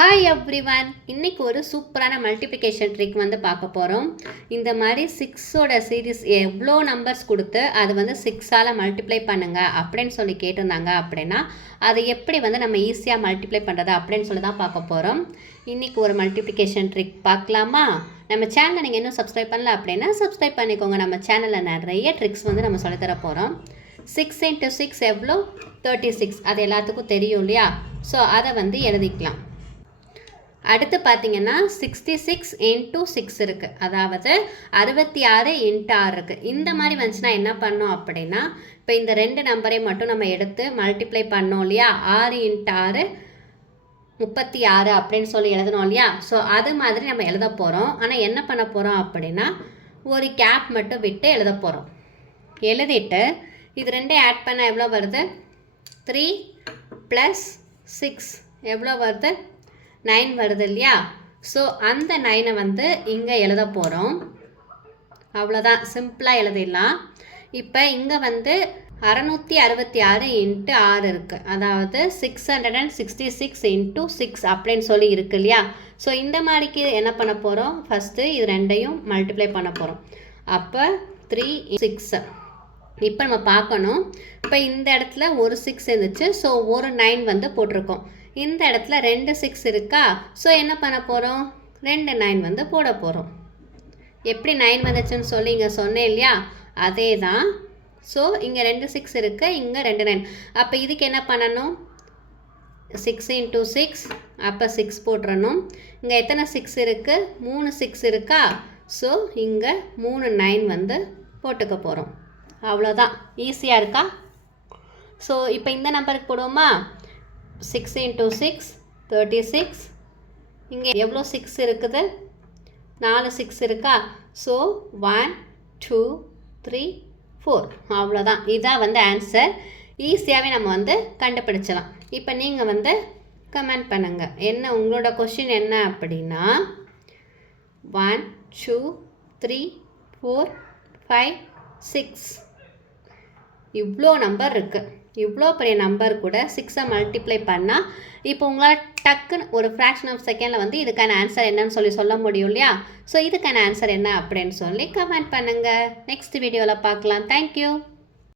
Hi every one இன்றைக்கி ஒரு சூப்பரான மல்டிப்ளிகேஷன் ட்ரிக் வந்து பார்க்க போகிறோம் இந்த மாதிரி சிக்ஸோட சீரீஸ் எவ்வளோ நம்பர்ஸ் கொடுத்து அது வந்து சிக்ஸால் மல்டிப்ளை பண்ணுங்கள் அப்படின்னு சொல்லி கேட்டிருந்தாங்க அப்படின்னா அதை எப்படி வந்து நம்ம ஈஸியாக மல்டிப்ளை பண்ணுறது அப்படின்னு சொல்லி தான் பார்க்க போகிறோம் இன்றைக்கி ஒரு மல்டிப்ளிகேஷன் ட்ரிக் பார்க்கலாமா? நம்ம சேனலை நீங்கள் இன்னும் சப்ஸ்கிரைப் பண்ணல அப்படின்னா சப்ஸ்கிரைப் பண்ணிக்கோங்க. நம்ம சேனலில் நிறைய ட்ரிக்ஸ் வந்து நம்ம சொல்லித்தர போகிறோம் சிக்ஸ் இன்ட்டு சிக்ஸ் எவ்வளோ தேர்ட்டி சிக்ஸ் அது எல்லாத்துக்கும் தெரியும் இல்லையா? ஸோ அதை வந்து எழுதிக்கலாம். அடுத்து பார்த்தீங்கன்னா சிக்ஸ்டி சிக்ஸ் இன்ட்டு சிக்ஸ் இருக்குது அதாவது அறுபத்தி ஆறு இன்ட்டு ஆறு இருக்குது இந்த மாதிரி வந்துச்சுன்னா என்ன பண்ணோம் அப்படின்னா இப்போ இந்த ரெண்டு நம்பரை மட்டும் நம்ம எடுத்து மல்டிப்ளை பண்ணோம் இல்லையா? ஆறு இன்ட்டு ஆறு முப்பத்தி ஆறு அப்படின்னு சொல்லி எழுதணும் இல்லையா? ஸோ அது மாதிரி நம்ம எழுத போகிறோம் ஆனால் என்ன பண்ண போகிறோம் அப்படின்னா ஒரு கேப் மட்டும் விட்டு எழுத போகிறோம் எழுதிட்டு இது ரெண்டையும் ஆட் பண்ண எவ்வளோ வருது? த்ரீ ப்ளஸ் சிக்ஸ் எவ்வளோ வருது? நைன் வருது இல்லையா? ஸோ அந்த நைனை வந்து இங்கே எழுத போகிறோம் அவ்வளோதான் சிம்பிளாக எழுதிடலாம். இப்போ இங்கே வந்து அறநூற்றி அறுபத்தி ஆறு இன்ட்டு ஆறு இருக்குது அதாவது six hundred and sixty six into six அப்படின்னு சொல்லி இருக்கு இல்லையா? ஸோ இந்த மாதிரிக்கு என்ன பண்ண போகிறோம் ஃபஸ்ட்டு இது ரெண்டையும் மல்டிப்ளை பண்ண போகிறோம் அப்போ த்ரீ சிக்ஸ் இப்போ நம்ம பார்க்கணும். இப்போ இந்த இடத்துல ஒரு சிக்ஸ் இருந்துச்சு. ஸோ ஒரு நைன் வந்து போட்டிருக்கோம். இந்த இடத்துல ரெண்டு சிக்ஸ் இருக்கா? ஸோ என்ன பண்ண போகிறோம் ரெண்டு நைன் வந்து போட போகிறோம் எப்படி நைன் வந்துச்சுன்னு சொல்லி இங்கே சொன்னேன் இல்லையா? அதே தான் ஸோ இங்கே ரெண்டு சிக்ஸ் இருக்குது இங்கே ரெண்டு நைன் அப்போ இதுக்கு என்ன பண்ணணும்? சிக்ஸ் இன்ட்டு சிக்ஸ் அப்போ சிக்ஸ் போட்டுறணும். இங்கே எத்தனை சிக்ஸ் இருக்குது மூணு சிக்ஸ் இருக்கா? ஸோ இங்கே மூணு நைன் வந்து போட்டுக்க போகிறோம் அவ்வளோதான் ஈஸியாக இருக்கா? ஸோ இப்போ இந்த நம்பருக்கு போடுவோமா? Six into six thirty six. இங்கே எவ்வளோ சிக்ஸ் இருக்குது? நாலு சிக்ஸ் இருக்கா? So one two three four. அவ்வளோதான். இதான் வந்து ஆன்சர். ஈஸியாகவே நம்ம வந்து கண்டுபிடிச்சலாம் இப்போ நீங்கள் வந்து கமெண்ட் பண்ணுங்கள் என்ன உங்களோட கொஷின் என்ன அப்படின்னா one two three four five six. இவ்வளோ நம்பர் இருக்குது இவ்வளோ பெரிய நம்பர் கூட சிக்ஸை மல்டிப்ளை பண்ணால் இப்போ உங்களால் டக்குன்னு ஒரு ஃப்ராக்ஷன் ஆஃப் செகண்டில் வந்து இதுக்கான ஆன்சர் என்னன்னு சொல்லி சொல்ல முடியும் இல்லையா? ஸோ இதுக்கான ஆன்சர் என்ன அப்படின்னு சொல்லி கமெண்ட் பண்ணுங்கள் நெக்ஸ்ட் வீடியோவில் பார்க்கலாம். தேங்க்யூ